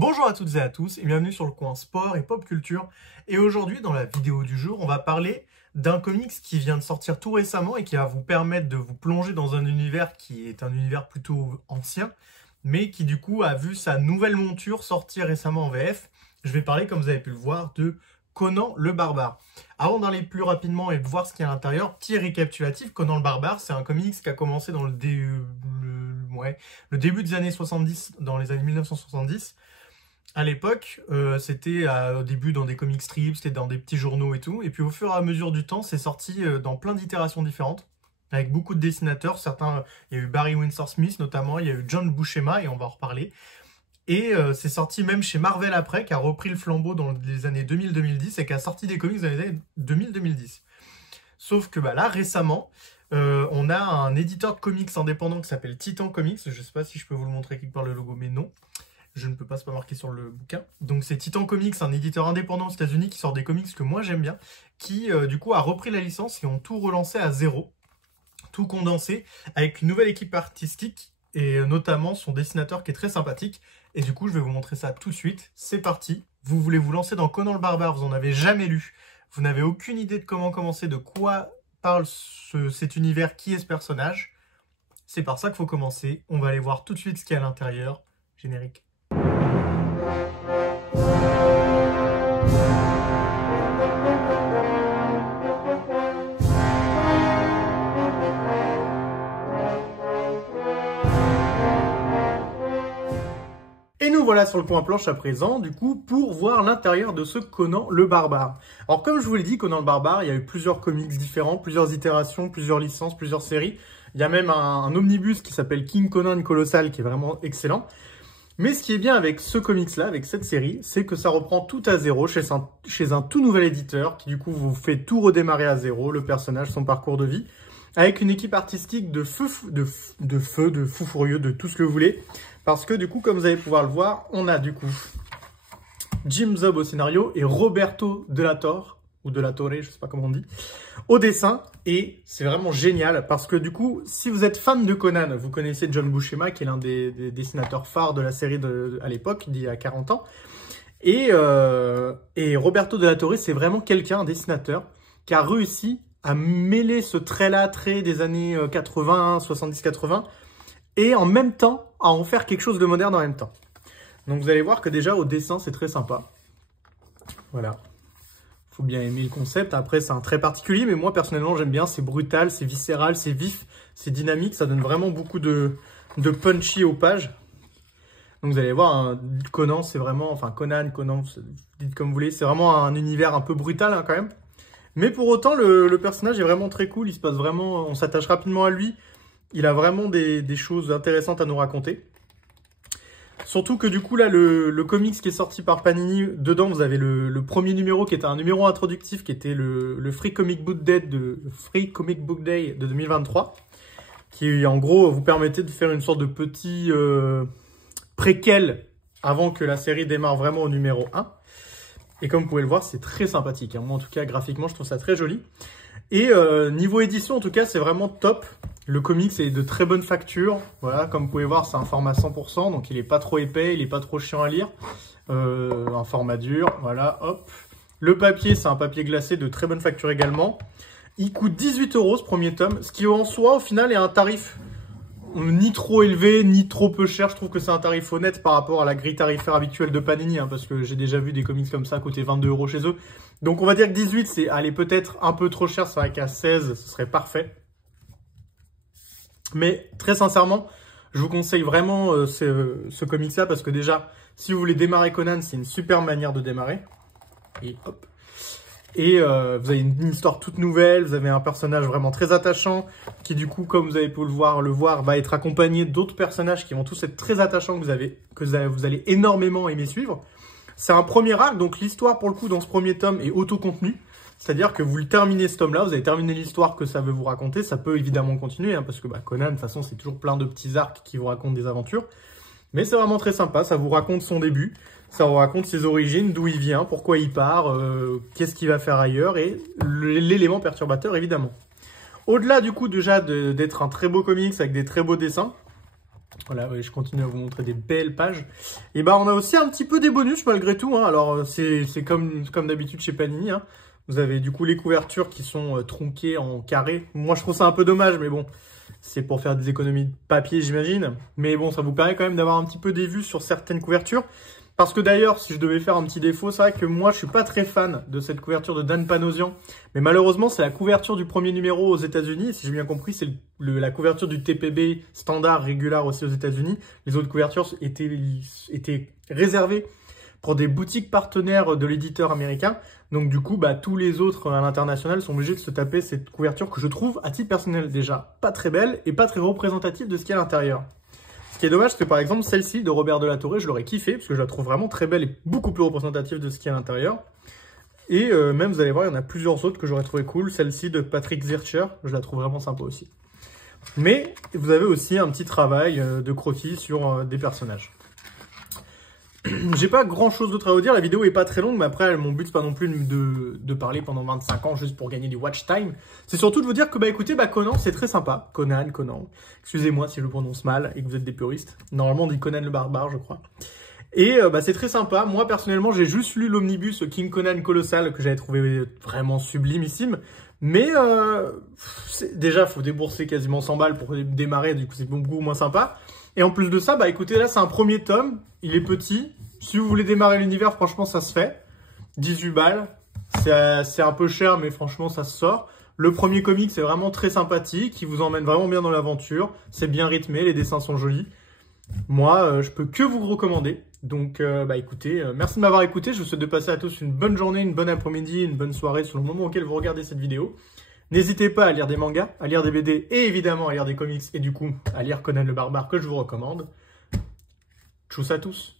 Bonjour à toutes et à tous et bienvenue sur le coin sport et pop culture. Et aujourd'hui, dans la vidéo du jour, on va parler d'un comics qui vient de sortir tout récemment et qui va vous permettre de vous plonger dans un univers qui est un univers plutôt ancien, mais qui du coup a vu sa nouvelle monture sortir récemment en VF. Je vais parler, comme vous avez pu le voir, de Conan le Barbare. Avant d'aller plus rapidement et de voir ce qu'il y a à l'intérieur, petit récapitulatif, Conan le Barbare, c'est un comics qui a commencé dans le début des années 70, dans les années 1970. À l'époque, c'était au début dans des comic strips, c'était dans des petits journaux et tout. Et puis au fur et à mesure du temps, c'est sorti dans plein d'itérations différentes, avec beaucoup de dessinateurs. Certains, il y a eu Barry Windsor Smith notamment, il y a eu John Buscema, et on va en reparler. Et c'est sorti même chez Marvel après, qui a repris le flambeau dans les années 2000-2010 et qui a sorti des comics dans les années 2000-2010. Sauf que là, récemment, on a un éditeur de comics indépendant qui s'appelle Titan Comics. Je ne sais pas si je peux vous le montrer quelque part le logo, mais non. Je ne peux pas, c'est pas marqué sur le bouquin. Donc c'est Titan Comics, un éditeur indépendant aux États-Unis qui sort des comics que moi j'aime bien, qui du coup a repris la licence et ont tout relancé à zéro, tout condensé, avec une nouvelle équipe artistique et notamment son dessinateur qui est très sympathique. Et du coup je vais vous montrer ça tout de suite. C'est parti. Vous voulez vous lancer dans Conan le Barbare, vous en avez jamais lu, vous n'avez aucune idée de comment commencer, de quoi parle cet univers, qui est ce personnage. C'est par ça qu'il faut commencer. On va aller voir tout de suite ce qu'il y a à l'intérieur. Générique. Et nous voilà sur le point planche à présent, du coup, pour voir l'intérieur de ce Conan le Barbare. Alors comme je vous l'ai dit, Conan le Barbare, il y a eu plusieurs comics différents, plusieurs itérations, plusieurs licences, plusieurs séries. Il y a même un omnibus qui s'appelle King Conan Colossal, qui est vraiment excellent. Mais ce qui est bien avec ce comics-là, avec cette série, c'est que ça reprend tout à zéro chez un tout nouvel éditeur qui du coup vous fait tout redémarrer à zéro, le personnage, son parcours de vie, avec une équipe artistique de fou furieux, de tout ce que vous voulez. Parce que du coup, comme vous allez pouvoir le voir, on a du coup Jim Zub au scénario et Roberto De La Torre, ou De La Torre, je sais pas comment on dit, au dessin. Et c'est vraiment génial parce que du coup, si vous êtes fan de Conan, vous connaissez John Buscema qui est l'un des dessinateurs phares de la série à l'époque, d'il y a 40 ans. Et Roberto De La Torre, c'est vraiment quelqu'un, un dessinateur, qui a réussi à mêler ce trait-là, trait des années 80, 70-80, et en même temps, à en faire quelque chose de moderne en même temps. Donc vous allez voir que déjà au dessin, c'est très sympa. Voilà. Faut bien aimer le concept. Après, c'est un trait particulier, mais moi, personnellement, j'aime bien. C'est brutal, c'est viscéral, c'est vif, c'est dynamique. Ça donne vraiment beaucoup de punchy aux pages. Donc, vous allez voir, hein, Conan, c'est vraiment... Enfin, Conan, dites comme vous voulez. C'est vraiment un univers un peu brutal, hein, quand même. Mais pour autant, le personnage est vraiment très cool. Il se passe vraiment... On s'attache rapidement à lui. Il a vraiment des choses intéressantes à nous raconter. Surtout que du coup, là, le comics qui est sorti par Panini, dedans, vous avez le premier numéro qui était un numéro introductif, qui était le Free Comic Book Day de 2023, qui, en gros, vous permettait de faire une sorte de petit préquel avant que la série démarre vraiment au numéro 1. Et comme vous pouvez le voir, c'est très sympathique. Hein. Moi, en tout cas, graphiquement, je trouve ça très joli. Et niveau édition, en tout cas, c'est vraiment top. Le comics est de très bonne facture. Voilà, comme vous pouvez voir, c'est un format 100%, donc il n'est pas trop épais, il n'est pas trop chiant à lire. Un format dur, voilà, hop. Le papier, c'est un papier glacé de très bonne facture également. Il coûte 18 € ce premier tome, ce qui en soi, au final, est un tarif ni trop élevé, ni trop peu cher. Je trouve que c'est un tarif honnête par rapport à la grille tarifaire habituelle de Panini, hein, parce que j'ai déjà vu des comics comme ça coûter 22 € chez eux. Donc on va dire que 18, c'est aller peut-être un peu trop cher, c'est vrai qu'à 16, ce serait parfait. Mais très sincèrement, je vous conseille vraiment ce comics-là parce que déjà, si vous voulez démarrer Conan, c'est une super manière de démarrer. Et hop. Et vous avez une histoire toute nouvelle, vous avez un personnage vraiment très attachant qui du coup, comme vous avez pu le voir, va être accompagné d'autres personnages qui vont tous être très attachants que vous allez énormément aimer suivre. C'est un premier arc, donc l'histoire pour le coup dans ce premier tome est auto-contenue. C'est-à-dire que vous le terminez ce tome-là, vous avez terminé l'histoire que ça veut vous raconter. Ça peut évidemment continuer, hein, parce que Conan, de toute façon, c'est toujours plein de petits arcs qui vous racontent des aventures. Mais c'est vraiment très sympa, ça vous raconte son début, ça vous raconte ses origines, d'où il vient, pourquoi il part, qu'est-ce qu'il va faire ailleurs, et l'élément perturbateur, évidemment. Au-delà, du coup, déjà d'être un très beau comics avec des très beaux dessins, Voilà, ouais, je continue à vous montrer des belles pages. Et bah, on a aussi un petit peu des bonus malgré tout, hein. Alors, c'est comme d'habitude chez Panini, hein. Vous avez du coup les couvertures qui sont tronquées en carré. Moi, je trouve ça un peu dommage, mais bon, c'est pour faire des économies de papier, j'imagine. Mais bon, ça vous permet quand même d'avoir un petit peu des vues sur certaines couvertures. Parce que d'ailleurs, si je devais faire un petit défaut, c'est vrai que moi, je suis pas très fan de cette couverture de Dan Panosian. Mais malheureusement, c'est la couverture du premier numéro aux États-Unis. Si j'ai bien compris, c'est la couverture du TPB standard, régulier aussi aux États-Unis. Les autres couvertures étaient réservées pour des boutiques partenaires de l'éditeur américain. Donc du coup, bah, tous les autres à l'international sont obligés de se taper cette couverture que je trouve, à titre personnel déjà, pas très belle et pas très représentative de ce qu'il y a à l'intérieur. Ce qui est dommage, c'est que par exemple, celle-ci de Robert Delatorre, je l'aurais kiffé, parce que je la trouve vraiment très belle et beaucoup plus représentative de ce qu'il y a à l'intérieur. Et même, vous allez voir, il y en a plusieurs autres que j'aurais trouvé cool. Celle-ci de Patrick Zircher, je la trouve vraiment sympa aussi. Mais vous avez aussi un petit travail de croquis sur des personnages. J'ai pas grand chose d'autre à vous dire, la vidéo est pas très longue, mais après mon but c'est pas non plus de parler pendant 25 ans juste pour gagner du watch time. C'est surtout de vous dire que bah écoutez, bah Conan c'est très sympa, Conan, excusez-moi si je le prononce mal et que vous êtes des puristes. Normalement on dit Conan le barbare je crois. Et bah c'est très sympa, moi personnellement j'ai juste lu l'omnibus King Conan Colossal que j'avais trouvé vraiment sublimissime. Mais déjà faut débourser quasiment 100 balles pour démarrer, du coup c'est beaucoup moins sympa. Et en plus de ça, bah écoutez, là c'est un premier tome, il est petit. Si vous voulez démarrer l'univers, franchement ça se fait. 18 balles, c'est un peu cher, mais franchement ça se sort. Le premier comic c'est vraiment très sympathique, il vous emmène vraiment bien dans l'aventure. C'est bien rythmé, les dessins sont jolis. Moi, je peux que vous recommander. Donc bah écoutez, merci de m'avoir écouté. Je vous souhaite de passer à tous une bonne journée, une bonne après-midi, une bonne soirée selon le moment auquel vous regardez cette vidéo. N'hésitez pas à lire des mangas, à lire des BD et évidemment à lire des comics et du coup à lire Conan le Barbare que je vous recommande. Tchuss à tous!